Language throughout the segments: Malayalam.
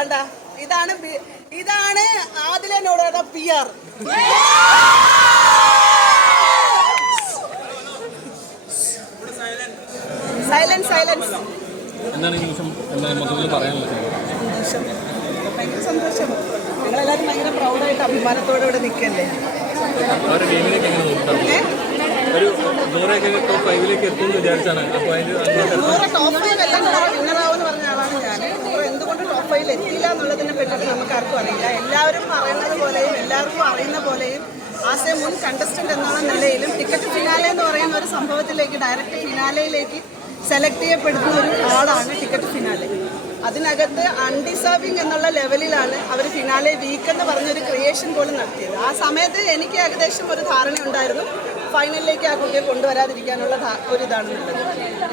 കണ്ട ഇതാണ് ഇതാണ് ആദിലനോട് പി ആർ. സൈലൻസ് സൈലൻസ് എന്താണ് ഈ നിമിഷം? എന്താണ് മൊത്തത്തിൽ പറയാനുള്ളത് സന്തോഷം. ഭയങ്കര സന്തോഷം. ഞങ്ങളെല്ലാവരും ഭയങ്കര പ്രൗഡായിട്ട് അഭിമാനത്തോടെ ഇവിടെ നിൽക്കല്ലേ? ഒരു നൂറൊക്കെ ടോപ്പ് ഫൈവിലേക്ക് എത്തുമെന്ന് വിചാരിച്ചാണ്. അപ്പോൾ അതിന് അങ്ങോട്ട് നൂറ് ടോപ്പ് ഫൈവ് എല്ലാം കൂടെ വിന്നറാവെന്ന് പറഞ്ഞ ആളാണ് ഞാൻ നൂറ് എത്തിയില്ല എന്നുള്ളതിനെ പറ്റിയിട്ട് നമുക്ക് ആർക്കും അറിയില്ല. എല്ലാവരും പറയുന്നത് പോലെയും എല്ലാവർക്കും അറിയുന്ന പോലെയും ആസെ മുൻ കണ്ടസ്റ്റന്റ് എന്നുള്ള നിലയിലും ടിക്കറ്റ് ഫിനാലെ എന്ന് പറയുന്ന ഒരു സംഭവത്തിലേക്ക് ഡയറക്റ്റ് ഫിനാലയിലേക്ക് സെലക്ട് ചെയ്യപ്പെടുന്ന ഒരു ആളാണ് ടിക്കറ്റ് ഫിനാലെ അതിനകത്ത് അൺഡിസേർവിംഗ് എന്നുള്ള ലെവലിലാണ് അവർ ഫിനാലെ വീക്ക് എന്ന് പറഞ്ഞൊരു ക്രിയേഷൻ പോലും നടത്തിയത്. ആ സമയത്ത് എനിക്ക് ഏകദേശം ഒരു ധാരണ ഉണ്ടായിരുന്നു ഫൈനലിലേക്ക് ആ കുട്ടിയെ കൊണ്ടുവരാതിരിക്കാനുള്ള ഒരു ഇതാണെന്നുള്ളത്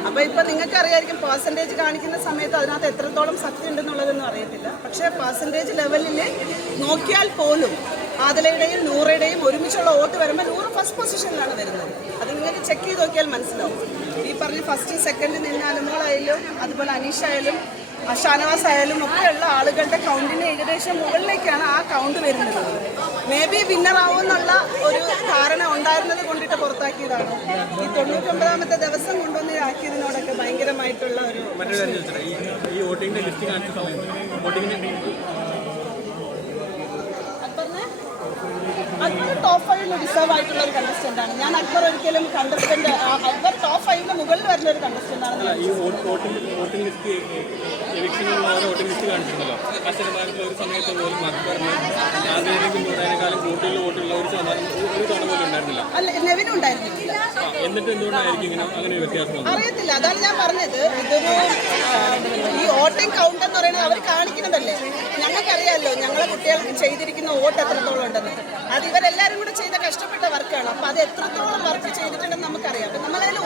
അപ്പോൾ ഇപ്പം നിങ്ങൾക്ക് അറിയായിരിക്കും പെർസെന്റേജ് കാണിക്കുന്ന സമയത്ത് അതിനകത്ത് എത്രത്തോളം സത്യം ഉണ്ടെന്നുള്ളതൊന്നും അറിയത്തില്ല. പക്ഷേ പെർസെന്റേജ് ലെവലിൽ നോക്കിയാൽ പോലും ആദിലയുടെയും നൂറയുടെയും ഒരുമിച്ചുള്ള വോട്ട് വരുമ്പോൾ നൂറ് ഫസ്റ്റ് പൊസിഷനിലാണ് വരുന്നത്. അത് നിങ്ങൾക്ക് ചെക്ക് ചെയ്ത് നോക്കിയാൽ മനസ്സിലാവും. ഈ പറഞ്ഞ ഫസ്റ്റ് സെക്കൻഡ് നിന്ന അനുമോളായാലും അതുപോലെ അനീഷ് ആയാലും ഷാനവാസ് ആയാലും ഒക്കെയുള്ള ആളുകളുടെ കൗണ്ടിന് ഏകദേശം മുകളിലേക്കാണ് ആ കൗണ്ട് വരുന്നത്. മേ ബി വിന്നർ ആവുമെന്നുള്ള ഉണ്ടായിരുന്നത് പുറത്താക്കിയതാണ്. ഈ തൊണ്ണൂറ്റൊമ്പതാമത്തെ ദിവസം കൊണ്ടുവന്ന് ആക്കിയതിനോടൊക്കെ ഭയങ്കരമായിട്ടുള്ള ഒരു അക്ബർ ടോപ്പ് ഫൈവിന് ഡിസേർവ് ആയിട്ടുള്ള ഒരു കണ്ടസ്റ്റന്റ് ആണ്. ഞാൻ അക്ബർ ഒരിക്കലും കണ്ടസ്റ്റന്റ് അക്ബർ ടോപ്പ് ഫൈവിന് മുകളിൽ വരുന്ന ഒരു കണ്ടസ്റ്റന്റ് ആണ് ഈ വോട്ടിംഗ് ലിസ്റ്റ് ഓരോ വോട്ടിംഗ് ലിസ്റ്റ് കാണിച്ചിട്ടുണ്ടല്ലോ. ആ ശതമാനത്തിൽ ഒരു സമയത്ത് പോലും അക്ബറിന് ആദ്യം നൂറേനേക്കാളും കൂടുതൽ വോട്ടുള്ള ഒരു ശതമാനം ഒരു- ഒരു തവണ പോലും ഉണ്ടായിരുന്നില്ല. അല്ല നെവിനും ഉണ്ടായിരുന്നില്ല ആ, എന്നിട്ട് എന്തുകൊണ്ടായിരിക്കും ഇങ്ങനെ അങ്ങനെ വ്യത്യാസം അറിയത്തില്ല. അതാണ് ഞാൻ പറഞ്ഞത്. ഇതൊരു ഈ വോട്ടിംഗ് കൗണ്ട് എന്ന് പറയുന്നത് അവർ കാണിക്കുന്നതല്ലേ? ഞങ്ങൾക്കറിയാമല്ലോ ഞങ്ങളെ കുട്ടികൾക്ക് ചെയ്തിരിക്കുന്ന വോട്ട് എത്രത്തോളം ഉണ്ടെന്ന്. അത് ഇവരെല്ലാവരും കൂടെ ചെയ്ത കഷ്ടപ്പെട്ട വർക്കാണ് അപ്പോൾ അത് എത്രത്തോളം വർക്ക് ചെയ്തിട്ടുണ്ടെന്ന് നമുക്കറിയാം. അപ്പം നമ്മളതിൽ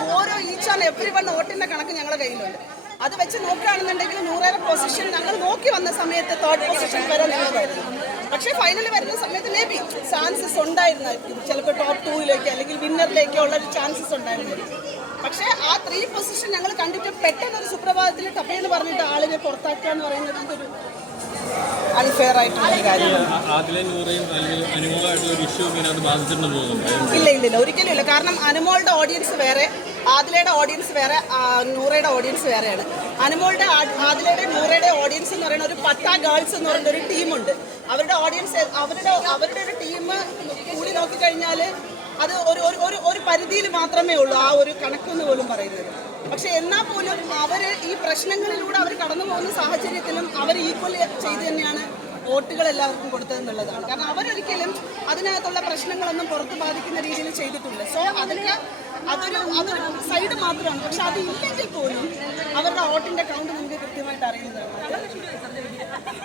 ആൻഡ് എവറി വൺ വോട്ടിന്റെ കണക്ക് ഞങ്ങളുടെ കയ്യിലുണ്ട്. അത് വെച്ച് നോക്കുകയാണെന്നുണ്ടെങ്കിൽ നൂറേറെ പൊസിഷൻ ഞങ്ങൾ നോക്കി വന്ന സമയത്ത് തേർഡ് പൊസിഷൻ വരെ പക്ഷേ ഫൈനൽ വരുന്ന സമയത്ത് മേ ബി ചാൻസസ് ഉണ്ടായിരുന്നായിരിക്കും. ചിലപ്പോൾ ടോപ്പ് ടൂയിലേക്ക് അല്ലെങ്കിൽ വിന്നറിലേക്കോ ഉള്ള ഒരു ചാൻസസ് ഉണ്ടായിരുന്നു പക്ഷേ ആ ത്രീ പൊസിഷൻ ഞങ്ങൾ കണ്ടിട്ട് പെട്ടെന്ന് ഒരു സുപ്രഭാതത്തിൽ ടപ്പേന്ന് പറഞ്ഞിട്ട് ആളിനെ പുറത്താക്കുക എന്ന് പറയുന്നത് ഇതൊരു അൺഫെയർ ആയിട്ടുള്ള കാര്യമാണ് ഇല്ല ഇല്ല ഇല്ല. ഒരിക്കലും ഇല്ല. കാരണം അനുമോളുടെ ഓഡിയൻസ് വേറെ ആദിലയുടെ ഓഡിയൻസ് വേറെ നൂറയുടെ ഓഡിയൻസ് വേറെയാണ്. അനുമോളുടെ ആദിലയുടെ നൂറയുടെ ഓഡിയൻസ് എന്ന് പറയുന്ന ഒരു പട്ട ഗേൾസ് എന്ന് പറയുന്ന ഒരു ടീമുണ്ട് അവരുടെ ഓഡിയൻസ് അവരുടെ അവരുടെ ഒരു ടീം കൂടി നോക്കിക്കഴിഞ്ഞാൽ അത് ഒരു ഒരു- ഒരു പരിധിയിൽ മാത്രമേ ഉള്ളൂ. ആ ഒരു കണക്കെന്ന് പോലും പറയുന്നത് പക്ഷെ എന്നാൽ പോലും അവർ ഈ പ്രശ്നങ്ങളിലൂടെ അവർ കടന്നു പോകുന്ന സാഹചര്യത്തിലും അവർ ഈക്വൽ ചെയ്ത് തന്നെയാണ് വോട്ടുകൾ എല്ലാവർക്കും കൊടുത്തതെന്നുള്ളതാണ് കാരണം അവരൊരിക്കലും അതിനകത്തുള്ള പ്രശ്നങ്ങളൊന്നും പുറത്ത് ബാധിക്കുന്ന രീതിയിൽ ചെയ്തിട്ടില്ല. സോ അതിന് അതൊരു അതൊരു സൈഡ് മാത്രമാണ്. പക്ഷെ അത് ഇല്ലെങ്കിൽ പോലും അവരുടെ വോട്ടിന്റെ കൗണ്ട് നമുക്ക് കൃത്യമായിട്ട് അറിയുന്നതാണ്.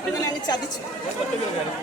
അങ്ങനെ അങ്ങ് ചതിച്ചു.